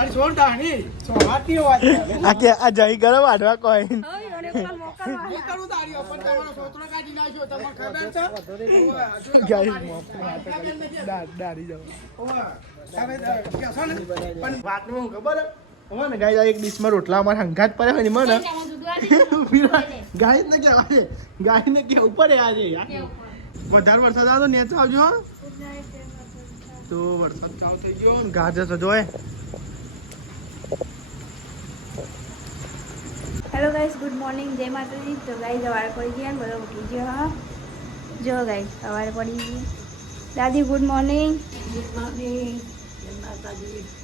અરે છોડ દાણી સોવાતી વાત આ કે આ જઈ ગરમ આડવા કોઈ કરું તારી પણ તમારો છોકરો કાઢી નાખ્યો તમને ખબર છે ગાઈસ દાડી જાવ તમે કહેશો ને પણ વાતનું હું ખબર હે ને ગાઈસ આ એક ડીશમાં રોટલા અમાર હંગાત પડે હોય ને મને ગાઈસ ને કહેવાય ગાય ને કે ઉપર આજે યાર વધારે વરસાદ આવે તો નેચ આવજો તો વરસાદ ચાલુ થઈ ગયો ને ગાજર તો જોય. હેલો ગાઈસ, ગુડ મોર્નિંગ, જય માતાજી. તો ગાઈસ સવારે પડી ગયા ને બધો ઉઠી ગયો. હા જો ગાઈસ સવારે પડી ગઈ. દાદી ગુડ મોર્નિંગ. Good morning.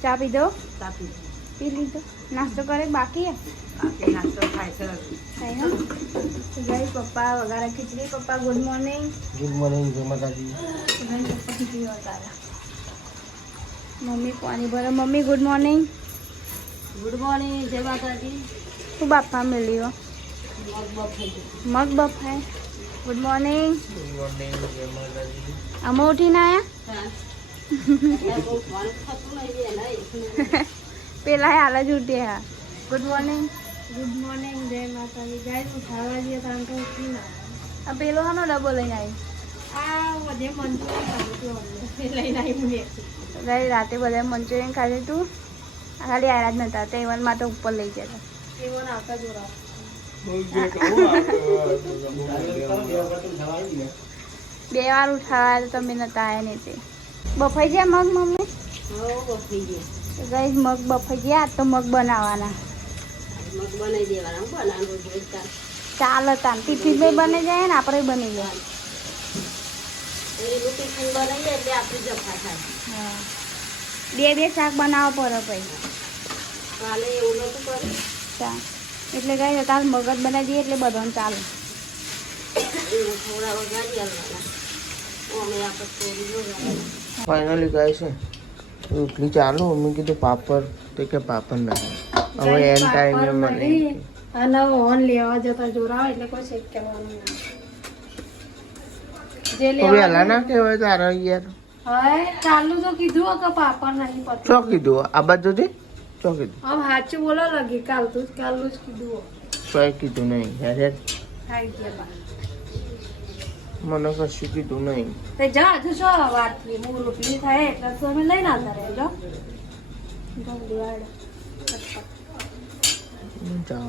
ચા પીધો? પી લીધો. નાસ્તો કરે બાકી હે? નાસ્તો થાય છે. તો ગાઈસ પપ્પા વગારે ખીચડી. પપ્પા ગુડ મોર્નિંગ. ગુડ મોર્નિંગ જય માતાજી. પપ્પા ખીચડી વગારે. મમ્મી પાણી ભરે. મમ્મી ગુડ મોર્નિંગ. ગુડ મોર્નિંગ જય માતાજી. શું બાપા મળ્યો? મગ બફાય. Good morning. અમે ઉઠીને આયા પેલા હાલ જ ઉઠ્યા. Good morning. ગુડ મોર્નિંગ જય માતાજી. ગાય ઉઠાડવા જઈએ કારણ કે ઉઠીને આ પેલો હાનો ડબ્બો લઈને આવી ગાય રાતે બધા મંચુરિયન ખાધું તું. ખાલી આયા જ નતા તે ઇવનમાં તો ઉપર લઈ જતા. ઇવન આવતા જોરા 2 વાર ઉઠાવ્યા તો તમે નતા આયા ને તે બફાઈ ગયા મગ મમ્મી. ગાઈસ મગ બફાઈ ગયા. તો મગ બનાવવાના. મગ બનાવી દેવાના. ચાલે તાન ટિફિન में બની જાય ને આપણે બની જાય. હા 2 શાક બનાવવા પડે ભાઈ. એટલે કઈ તાર મગજ બનાવી દઈએ એટલે બધાને ચાલે. ફાઇનલી ગાય છે રોટલી ચાલુ. મેં કીધું પાપડ તો કે પાપડ નહીં. હવે એન ટાઈમે મને અને ઓન લેવા જતા જોરાવ એટલે કોઈ શેક કરવાનું જે વહેલા ના કહેવાય તારા યાર. હવે ચાલુ તો કીધું કે પાપડ નહીં પતું. શું કીધું આ બાજુથી? શું કીધું? હવે સાચું બોલો લગી કાલનું જ કીધું. કઈ કીધું નહીં યાર. ખાઈ ગયા મને કશું કીધું નહીં. તે જા હજુ શું વાત થઈ? હું રોટલી થાય એટલે તો અમે લઈને આવતા રહેજો.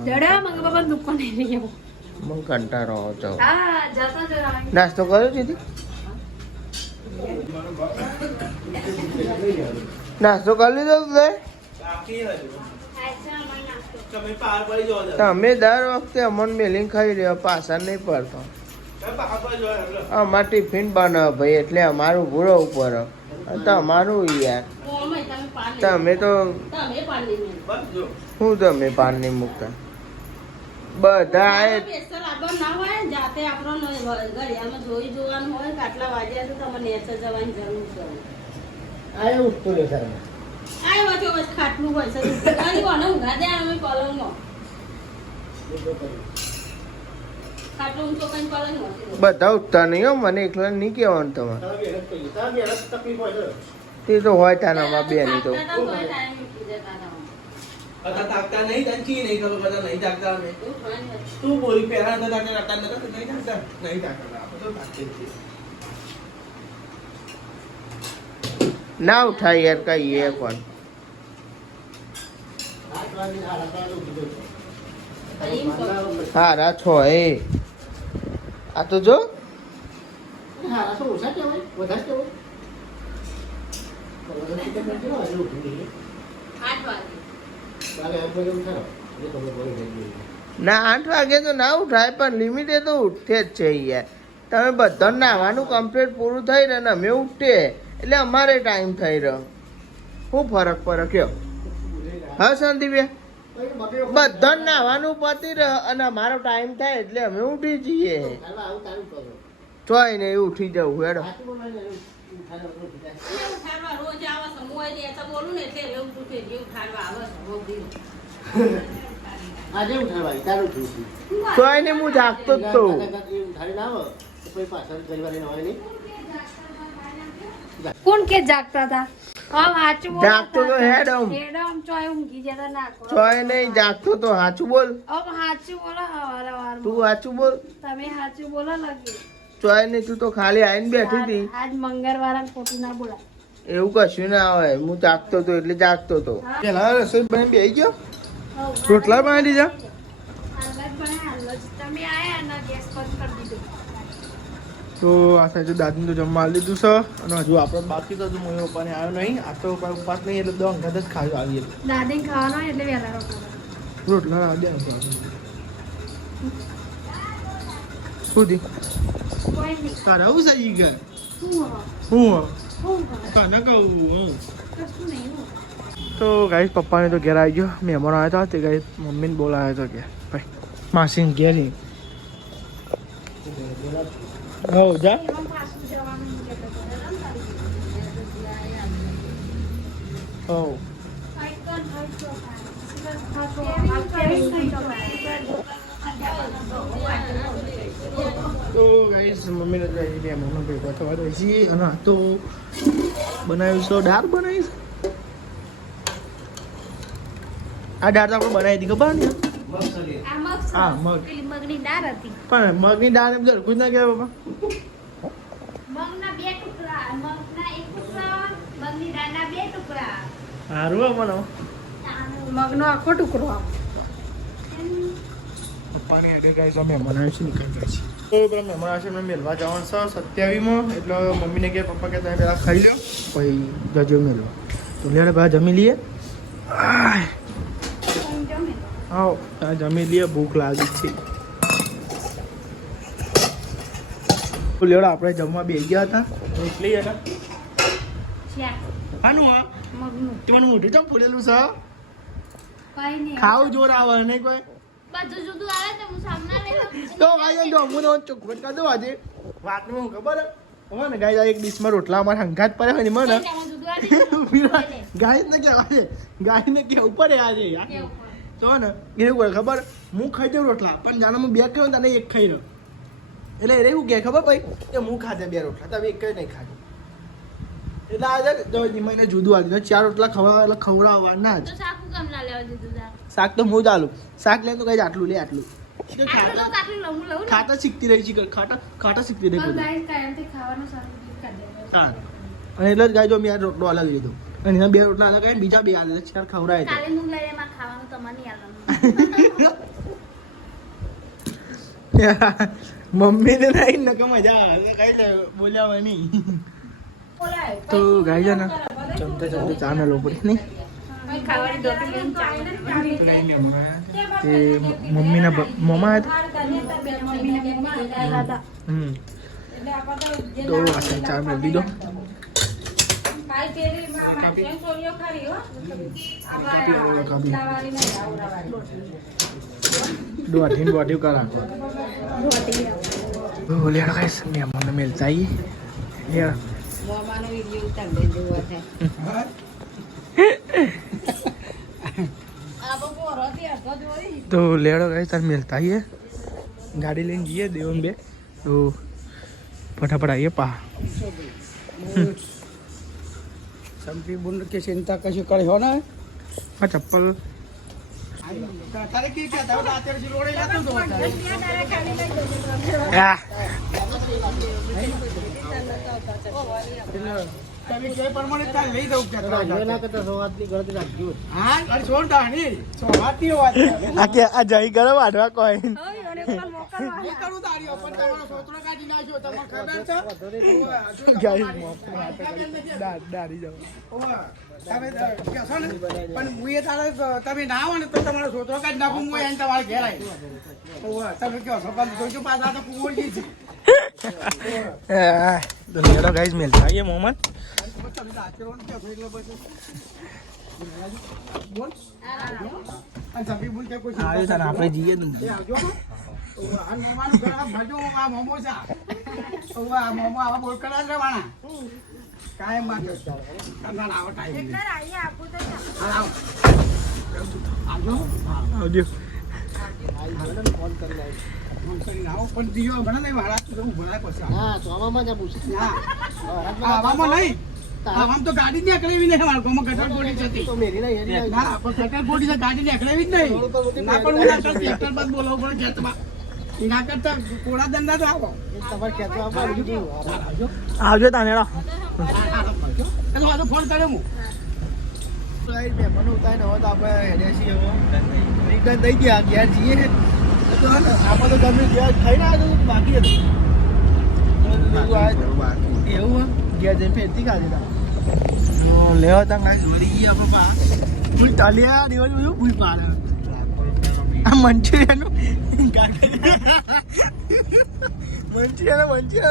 જડ્યા મંગ બાબા દુકાન નહીં રહ્યો. મને કંટાળો આવે જાવ. હા જતા જરા નાસ્તો કર્યો દીદી? નાસ્તો કરી લીધો તમે દર વખતે અમન મેલિંગ ખાઈ રહ્યો પાછા નહીં પડતો. અમારે ટિફિન બનાવો ભાઈ એટલે અમારું ભૂરો ઉપર તમારું યાર. તમે તો શું તમે પાન નહીં મૂકતા બધા બધા ઉઠતા નહીં હો. મને એકલા નહીં કહેવાનું તમારે. તે તો હોય તાનામાં બે ની તો ના ઉઠાય યાર કઈ એ પણ. હારા છો એ આ તો જો ના 8 વાગે તો ના ઉઠાય પણ લિમિટે તો ઉઠે જ છે યાર. તમે બધા નાવાનું કમ્પ્લીટ પૂરું થઈ રહે ને અમે ઉઠીએ એટલે અમારે ટાઈમ થઈ રહ્યો. શું ફરક પડે કયો? હા સંદીપ બધા નાવાનું પતી રહે અને અમારો ટાઈમ થાય એટલે અમે ઉઠી જઈએ. ચોય ને ઉઠી જવું હેડો. ચોય ને હું જાગતો જ તો. કોણ કે જાગતા હતા? સાચું બોલ. જાગતો તો હેડ આમ. હેડમ ચોય ઊંઘી જતા ના કરો. ચોય નહીં જાગતો તો સાચું બોલ. સાચું બોલો હવારે તું સાચું બોલ. તમે સાચું બોલો લાગે. ચોય નહીં તું તો ખાલી આવીને બેઠી હતી. આજ મંગળવાર ખોટું ના બોલાય. એવું કશું ના હોય. હું જાગતો તો એટલે જાગતો તો. પેલા રસોઈ બની બેસી ગયો. રોટલા બનાવી દીધા. તમે આયા ને ગેસ બંધ કરી દીધો. તો આ સાઈડ દાદીને તો જમવા આવી લીધું છે અને હજુ આપણે બાકી તો હું પપ્પાને આવ્યો નહીં. આ તો કોઈ ઉપવાસ નહીં એટલે દો અંગાત જ ખાવા આવી એટલે દાદી ખાવાનો હોય એટલે વહેલા રોટલા આવ્યા સુધી કોઈ નહીં. તારે આવું સહી ગયા શું હું શું તને કહું કશું નહીં હું. તો ગાઈસ પપ્પાને તો ઘેર આવી ગયો. મહેમાનો આવ્યા હતા તે ગાઈસ મમ્મીને બોલાવ્યા હતા કે ભાઈ માસીને ઘેર હો જા. એમાં પાછું જવાનું કહેતો હતો. હો તો ગાઈસ મમ્મીને તો મહેમાનો ભેગો થવા દે છે અને આ તો બનાવ્યું છે દાળ બનાવીશ. આ દાળ તો આપણે બનાવી હતી ખબર ને. હા મગ. મગની દાળ હતી. પણ મગની દાળ એમ જરખું જ ના કહેવાય બાપા. મગના 2 ટુકડા, મગના 1 ટુકડા, મગની દાળના 2 ટુકડા. સારું બનાવો. મગનો આખો ટુકડો આપો. પપ્પાની આગળ ગાઈસ અમે મહેમાન આવે છે નીકળી જાય છે. તો પેલા મહેમાન આવશે એમને મેળવા જવાનું છે 27માં. એટલે મમ્મીને કહે પપ્પા કે તમે પેલા ખાઈ લો પછી જજો મેળવા. તો લેડે ભાઈ જમી લઈએ. હા જમી લઈએ ભૂખ લાગી છે. તો લેડો આપણે જમવા બેસી ગયા હતા રોટલી હતા. હાનું હા મગનું તમારું મોઢું ચમ ફૂલેલું છે. કઈ નહીં. ખાવું જોર આવે નહીં કોઈ. બધું જુદું આવે તો હું સામના લેલો. તો ભાઈ જો હું તો ચોખવટ કરી દઉં આજે વાતનું હું ખબર હવે ને ગાય એક ડીશમાં રોટલા અમારે હંગાત પડે હોય ને મને ગાય ને કહેવા છે ગાયને કેવું પડે આજે તો ને એવું કરે ખબર હું ખાઈ દઉં રોટલા પણ જાણે હું 2 ખાઉં તને 1 ખાઈ રહ્યો એટલે એ એવું કે ખબર ભાઈ કે હું ખાધે 2 રોટલા તમે 1 કઈ નહીં ખાધું એટલે આજે નિમાઈને જુદું આજે 4 રોટલા ખવડાવવા એટલે ખવડાવવા ના જ. શાક તો હું જ આલું શાક લે તો કઈ આટલું લે આટલું ખાટા શીખતી રહી છે ખાટા શીખતી રહી બધું. અને એટલે જ ગાય જો મેં આ રોટલો અલગ લીધો અને એના 2 રોટલા અલગ આવ્યા બીજા 2 આલે 4 ખવડાય મમ્મીને નહીં ને કે મજા આવે કઈ લે બોલ્યા નહીં. તો ગાય છે ને જમતા જમતા ચા ના લો પડી નહીં. તે મમ્મીના મોમાં હતા. તો આ ચા મેળ દીધો. દોઢી દોઢી કરા બોલ્યા ગાઈસ મહેમાનને મેલતા આવીએ. તો લેડો ગાઈસ તાર મેલતા આવીએ ગાડી લઈને જઈએ દેવન બે તો ફટાફટ આવીએ પા. સંપી બુંડ કે ચિંતા કશું કરી હો ને આ ચપ્પલ તારે કે હતા અત્યારે થી રોડે જતો તો તમે જે પ્રમાણે તાર લઈ દઉં કે વેલા કરતા સવાતની ગણતરી રાખજો. હા અરે છોડ ડાણી સવાતની વાત આ કે આ જઈ ગયો વાડવા કોઈ હું કરું દાડીઓ પણ તમારો છોકરો કાઢી નાખ્યો તમને ખબર છે દાડી જાવ તમે કહેશો ને પણ હું એ તારે તમે ના આવો ને તો તમારો છોકરો કાઢી નાખું હું એને તમારે ઘેર આવી તમે કહો છો પણ જોજો પાછા તો કુંવરજી છે. તો લેડો ગાઈસ મેલતા આવીએ મોહમ્મદ. તમે આચરણ કહેશો એટલે પછી બોલ અને સભી બોલ કે કોઈ આવ્યો તને આપણે જઈએ ને આવજો આ મોમાનું ઘર ભજો આ મોમો છે આ મોમો આવા બોલ કરા જ રહેવાના કાયમ બાકી ના આવો ટાઈમ આવો આવજો. ફોન કરી આવો પણ દીયો ઘણા નહીં મારા તો હું ભણાય પછી હા ચોવામાં જ પૂછ હા આવામાં નહીં આમ તો ગાડી નીકળેવી નહીં મારા ગામમાં ગટર ગોડી છે તે. ના પણ ગટર ગોડી છે ગાડી નીકળેવી જ નહીં. ના પણ હું ના કરતી ટ્રેક્ટર બાદ બોલાવવું પડે ખેતમાં. ના કરતા કોળા ધંધા તો આવો. આવજો તાનેડા ચાલો આ તો ફોન કર્યો હું. મહેમાનો ઉતારીને હવે તો આપણે હેડ્યા છીએ રિટર્ન થઈ ગયા ઘેર જઈએ તો આપણે તો ગમે ઘેર ખાઈને આવ્યો તો બાકી હતું એવું ઘેર જઈને ફેરથી ખાધી તા લેવા તા વળી ગયા પપ્પા ફૂલ તાલિયા દેવાની બધું ફૂલ પાડે આ મંચુરિયનનું મંચુરિયન રાખવું હતું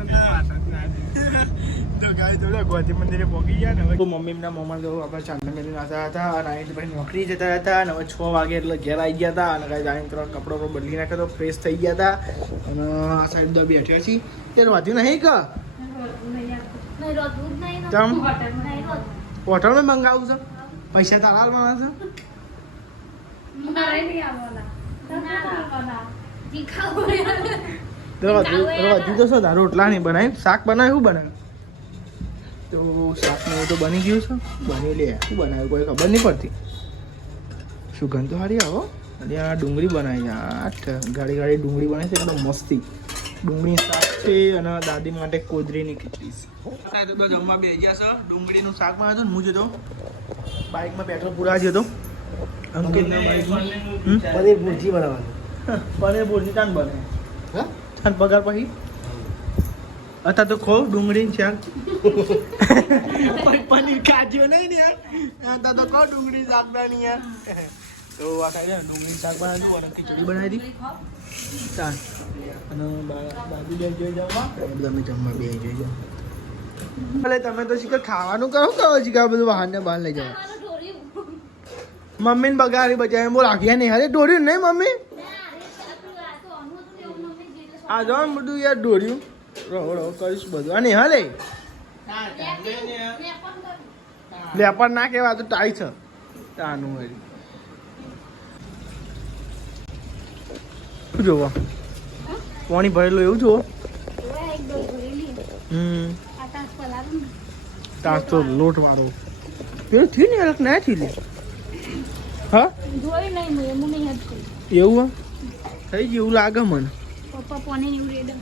અંદર તો ગાય તો ગોધી મંદિરે પહોંચી ગયા ને હવે તો મમ્મી એમના મોમાં તો આપણે ચાંદા મેળવી નાખતા હતા અને અહીં ભાઈ નોકરી જતા હતા અને હવે 6 વાગે એટલે ઘેર આવી ગયા હતા અને ગાય આવીને ત્રણ કપડો બદલી નાખ્યો તો ફ્રેશ થઈ ગયા હતા અને આ સાઈડ તો બેઠ્યો છીએ તે રોધ્યું નહીં કે હોટલમાં મંગાવું છે પૈસા તારા હાલવાના છે રોધ્યું તો શું રોટલા નહીં બનાવી શાક બનાવ્યું શું બનાવ્યું તો શાક ને એવું તો બની ગયું છે બની લે શું બનાવ્યું કોઈ ખબર નહીં પડતી સુગંધ તો સારી આવો અને આ ડુંગળી બનાવી છે ગાડી ગાડી ડુંગળી બનાવી છે એકદમ મસ્તી ડુંગળી શાક છે અને દાદી માટે કોદરીની ખીચડી છે તો જમવા બે ગયા છે ડુંગળીનું શાક બનાવ્યું હતું હું જતો બાઇકમાં પેટ્રોલ પૂરા જતો અંકિતના બાઇકમાં પનીર ભુરજી બનાવવાનું પનીર ભુરજી તાન બને હા તાન પગાર પછી અત્યારે તો ખો ડુંગળી શાક પનીર કાઢ્યો નહીં ને યાર અત્યારે તો ખો ડુંગળી શાક નહીં યાર તો આ કાંઈ ડુંગળી શાક બનાવ્યું અને ખીચડી બનાવી હતી ચાલ અને દાદી બે જોઈ જમવા તમે જમવા બે જોઈ જાઓ ભલે તમે તો શીખર ખાવાનું કહો શીખર બધું બહારને બહાર લઈ જાઓ મમ્મીને બગાડી બચાવી બોલ આખ્યા નહીં હારે દોર્યું નહીં મમ્મી આ જાઓ બધું યાર દોર્યું રહો કરીશ બધું અને હા લે લેપર ના કહેવા તો ટાઈ છે તાનું વળી શું જોવો પાણી ભરેલું એવું જુઓ તાસ તો લોટ વાળો પેલું થયું ને અલગ ના થયું લે હા એવું થઈ ગયું એવું લાગે મને પપ્પા પાણી ની રેડમ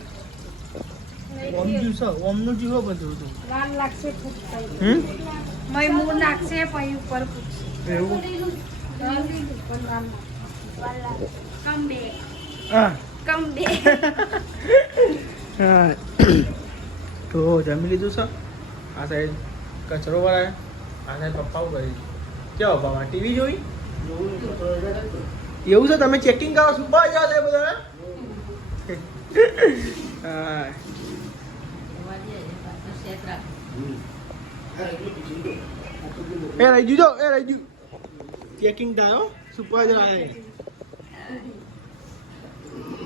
ઓમ જ્યુસ ઓમનું જીવો બધું હતું લાલ લાગશે મય મૂળ નાખશે પછી ઉપર એવું કમ બે હા કમ બે હા તો જમી લીધું છે આ સાઈડ કચરો વળાય આ સાઈડ પપ્પા કરી કેવો પપ્પા ટીવી જોઈ એવું છે તમે ચેકિંગ કરો શું બસ યાદ એ બધા હા એ રહી ગયું એ રહી ગયું ચેકિંગ થાય સુપરવાઇઝર આવે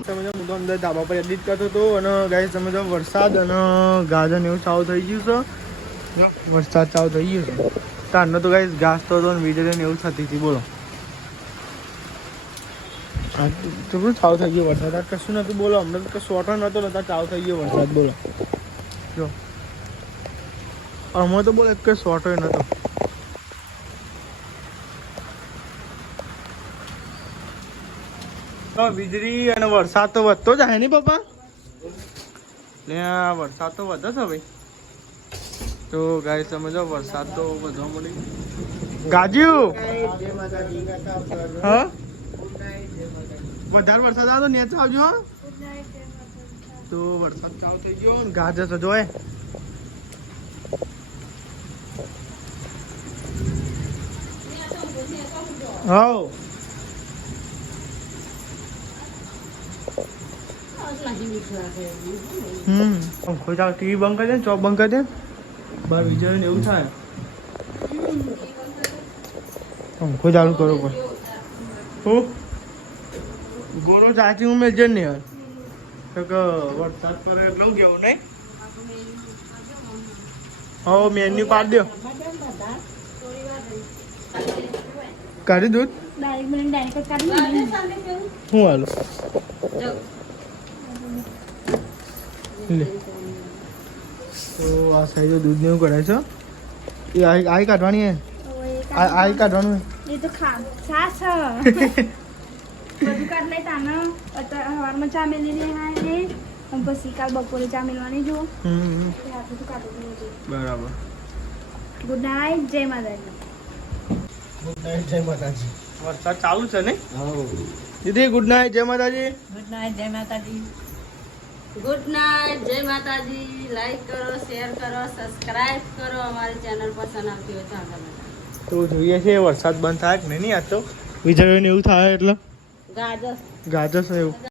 તમે જો હું તો અંદર ધાબા પર એડિટ કરતો હતો અને ગાઈસ તમે જો વરસાદ અને ગાજર એવું ચાલુ થઈ ગયું છે વરસાદ ચાલુ થઈ ગયો છે તારનો તો ગાઈસ ઘાસ તો હતો ને વીજળી ને એવું થતી હતી બોલો હા તો ચાલુ થઈ ગયો વરસાદ આ કશું નતું બોલો હમણાં તો કશું ઓટો નતો નતા ચાલુ થઈ ગયો વરસાદ બોલો જો અમે તો બોલો એક શોર્ટો નતો વીજળી અને વરસાદ તો વધતો જાય ને પપ્પા એટલે વરસાદ તો વધે છે ભાઈ તો ગાય સમજો વરસાદ તો વધવા મળી ગાજ્યું હા વધારે વરસાદ આવે તો નેચ આવજો હા તો વરસાદ ચાલુ થઈ ગયો ને ગાજર તો જોય હા કોઈ ચાલ ટીવી બંધ કરી દે ચોપ બંધ કરી દે બાર વીજળી ને એવું થાય કોઈ ચાલુ કરો પણ હું ગોળો ચાચી હું મેળજે ને યાર તો વરસાદ પર લઉં ગયો નહીં હા મેન્યુ પાડી દો કાઢી દૂધ હું હાલો લે તો આ સાઈડ દૂધ ને એવું કરાય છે એ આઈ કાઢવાની હે આઈ કાઢવાનું એ તો ખા સાસ બધું કાઢ લઈ તાનો સવારમાં ચા મેલી હા ને પછી કાલ બપોરે ચા મેલવાની જો બધું કાઢવું બરાબર ગુડ નાઇટ જય માતાજી ગુડ નાઇટ જય માતાજી વરસાદ ચાલુ છે ને દીદી ગુડ નાઇટ જય માતાજી ગુડ નાઇટ જય માતાજી ગુડ નાઇટ જય માતાજી લાઈક કરો શેર કરો સબસ્ક્રાઇબ કરો અમારી ચેનલ પસંદ આવતી હોય તો આગળ તો જોઈએ છે વરસાદ બંધ થાય કે નહીં આજ તો વીજળી ને એવું થાય એટલે ગાજર ગાજર છે એવું